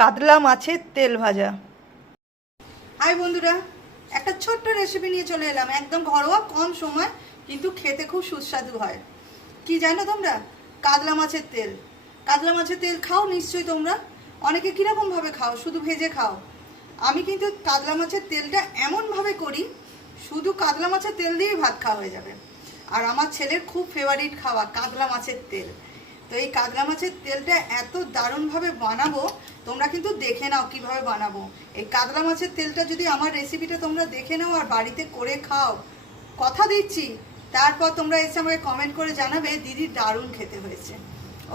কাতলা মাছের তেল ভাজা। হাই বন্ধুরা, একটা ছোট্ট রেসিপি নিয়ে চলে এলাম, একদম ঘরোয়া, কম সময়, কিন্তু খেতে খুব সুস্বাদু হয়। কি জানো তোমরা? কাতলা মাছের তেল। কাতলা মাছের তেল খাও নিশ্চয়ই তোমরা। অনেকে কীরকমভাবে খাও, শুধু ভেজে খাও। আমি কিন্তু কাতলা মাছের তেলটা এমনভাবে করি, শুধু কাতলা মাছের তেল দিয়েই ভাত খাওয়া হয়ে যাবে। আর আমার ছেলের খুব ফেভারিট খাওয়া কাতলা মাছের তেল। তো এই কাতলা মাছের তেলটা এত দারুণভাবে বানাবো, তোমরা কিন্তু দেখে নাও কিভাবে বানাবো। এই কাতলা মাছের তেলটা যদি আমার রেসিপিটা তোমরা দেখে নাও আর বাড়িতে করে খাও, কথা দিচ্ছি, তারপর তোমরা এসে আমাকে কমেন্ট করে জানাবে দিদি দারুণ খেতে হয়েছে।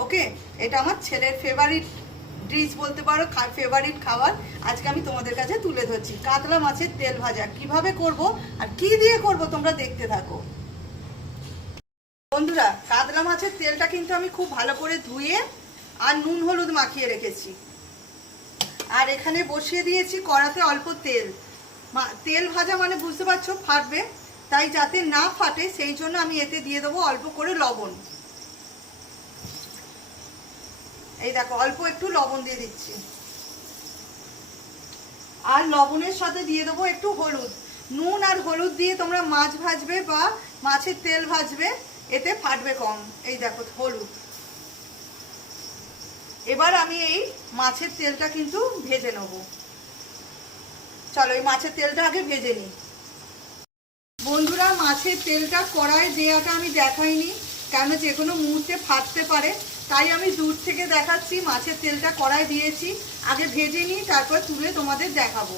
ওকে, এটা আমার ছেলের ফেভারিট ডিশ বলতে পারো, ফেভারিট খাবার। আজকে আমি তোমাদের কাছে তুলে ধরছি কাতলা মাছের তেল ভাজা কিভাবে করব আর কি দিয়ে করব, তোমরা দেখতে থাকো। বন্ধুরা, কাতলা মাছের তেলটা কিন্তু আমি খুব ভালো করে ধুয়ে আর নুন হলুদ মাখিয়ে রেখেছি। আর এখানে বসিয়ে দিয়েছি কড়াতে অল্প তেল। তেল ভাজা মানে বুঝতে পারছো ফাটবে, তাই যাতে না ফাটে সেই জন্য আমি এতে দিয়ে দেবো অল্প করে লবণ। এই দেখো, অল্প একটু লবণ দিয়ে দিচ্ছি। আর লবণের সাথে দিয়ে দেবো একটু হলুদ। নুন আর হলুদ দিয়ে তোমরা মাছ ভাজবে বা মাছের তেল ভাজবে, এতে ফাটবে কম। এই দেখো হলুদ। এবার আমি এই মাছের তেলটা কিন্তু ভেজে নেব। চলো এই মাছের তেলটা আগে ভেজে নিই। বন্ধুরা, মাছের তেলটা কড়ায় দেওয়াটা আমি দেখাইনি, কেন যে কোনো মুহূর্তে ফাটতে পারে, তাই আমি দূর থেকে দেখাচ্ছি। মাছের তেলটা কড়ায় দিয়েছি, আগে ভেজে নিই, তারপর তুলে তোমাদের দেখাবো।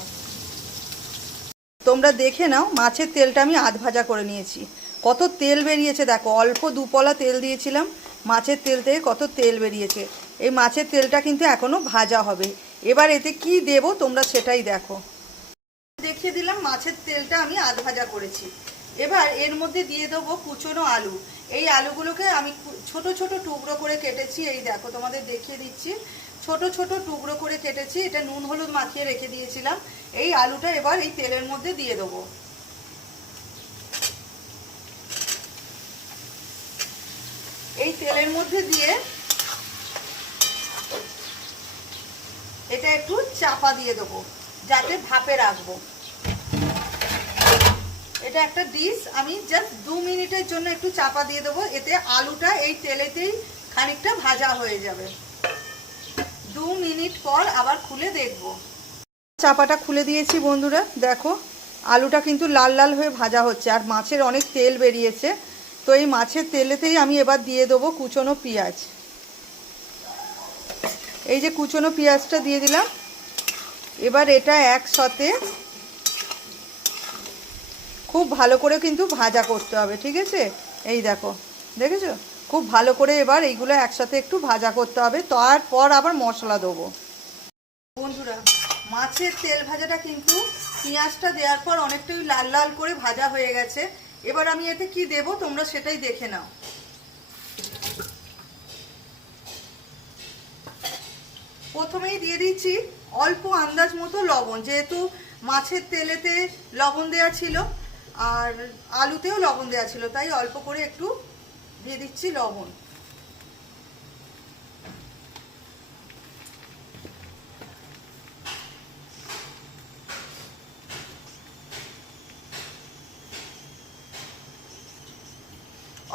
তোমরা দেখে নাও, মাছের তেলটা আমি আধ ভাজা করে নিয়েছি। কত তেল বেরিয়েছে দেখো, অল্প দুপলা তেল দিয়েছিলাম, মাছের তেল থেকে কত তেল বেরিয়েছে। এই মাছের তেলটা কিন্তু এখনও ভাজা হবে। এবার এতে কি দেব তোমরা সেটাই দেখো। দেখিয়ে দিলাম মাছের তেলটা আমি আধ ভাজা করেছি। এবার এর মধ্যে দিয়ে দেবো কুচনো আলু। এই আলুগুলোকে আমি ছোট ছোট টুকরো করে কেটেছি। এই দেখো, তোমাদের দেখিয়ে দিচ্ছি, ছোট ছোট টুকরো করে কেটেছি। এটা নুন হলুদ মাখিয়ে রেখে দিয়েছিলাম। এই আলুটা এবার এই তেলের মধ্যে দিয়ে দেবো। এই তেলের মধ্যে দিয়ে এটা একটু চাপা দিয়ে দেবো, যাতে ভাপে রাখবো। এটা একটা ডিশ, আমি জাস্ট 2 মিনিটের জন্য একটু চাপা দিয়ে দেবো, এতে আলুটা এই তেলেতেই খানিকটা ভাজা হয়ে যাবে। 2 মিনিট পর আবার খুলে দেখব। চাপাটা খুলে দিয়েছি বন্ধুরা, দেখো আলুটা কিন্তু লাল লাল হয়ে ভাজা হচ্ছে আর মাছের অনেক তেল বেরিয়েছে। তো এই মাছের তেলেতেই আমি এবার দিয়ে দেবো কুচনো পেঁয়াজ। এই যে কুচনো পেঁয়াজটা দিয়ে দিলাম। এবার এটা একসাথে খুব ভালো করে কিন্তু ভাজা করতে হবে, ঠিক আছে? এই দেখো, দেখেছো, খুব ভালো করে এবার এইগুলো একসাথে একটু ভাজা করতে হবে, তারপর আবার মশলা দেবো। বন্ধুরা, মাছের তেল ভাজাটা কিন্তু পেঁয়াজটা দেওয়ার পর অনেকটাই লাল লাল করে ভাজা হয়ে গেছে। এবার আমি এতে কি দেব তোমরা সেটাই দেখে নাও। প্রথমেই দিয়ে দিচ্ছি অল্প আন্দাজ মতো লবণ, যেহেতু মাছের তেলেতে লবণ দেওয়া ছিল আর আলুতেও লবণ দেওয়া ছিল, তাই অল্প করে একটু দিয়ে দিচ্ছি লবণ।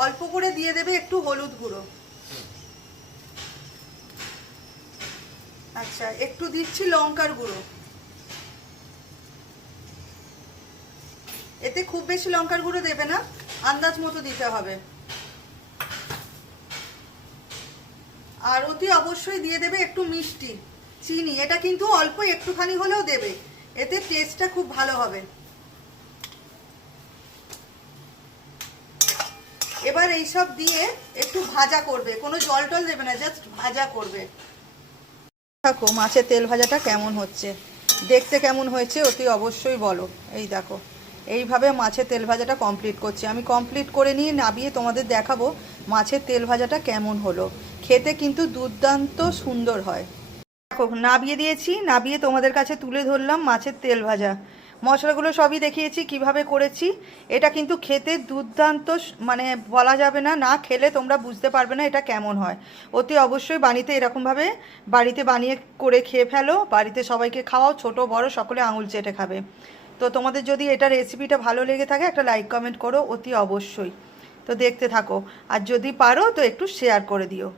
অল্প করে দিয়ে দেবে একটু হলুদ গুঁড়ো। আচ্ছা, একটু দিচ্ছি লঙ্কার গুঁড়ো। এতে খুব বেশি লঙ্কার গুঁড়ো দেবে না, আন্দাজ মতো দিতে হবে। আর অতি অবশ্যই দিয়ে দেবে একটু মিষ্টি, চিনি। এটা কিন্তু অল্প একটুখানি হলেও দেবে, এতে টেস্টটা খুব ভালো হবে। এবার এইসব দিয়ে একটু ভাজা করবে, কোনো জল টল দেবে না, জাস্ট ভাজা করবে। দেখো মাছের তেল ভাজাটা কেমন হচ্ছে, দেখতে কেমন হয়েছে অতি অবশ্যই বলো। এই দেখো, এইভাবে মাছের তেল ভাজাটা কমপ্লিট করছি। আমি কমপ্লিট করে নিয়ে নাবিয়ে তোমাদের দেখাবো মাছের তেল ভাজাটা কেমন হলো। খেতে কিন্তু দুর্দান্ত সুন্দর হয়। দেখো নাবিয়ে দিয়েছি, নাবিয়ে তোমাদের কাছে তুলে ধরলাম মাছের তেল ভাজা। মশলাগুলো সবই দেখিয়েছি কিভাবে করেছি। এটা কিন্তু খেতে দুর্দান্ত, মানে বলা যাবে না, না খেলে তোমরা বুঝতে পারবে না এটা কেমন হয়। অতি অবশ্যই বাড়িতে এরকমভাবে বাড়িতে বানিয়ে করে খেয়ে ফেলো, বাড়িতে সবাইকে খাওয়াও, ছোট বড় সকলে আঙুল চেটে খাবে। তো তোমাদের যদি এটা রেসিপিটা ভালো লেগে থাকে একটা লাইক কমেন্ট করো অতি অবশ্যই। তো দেখতে থাকো, আর যদি পারো তো একটু শেয়ার করে দিও।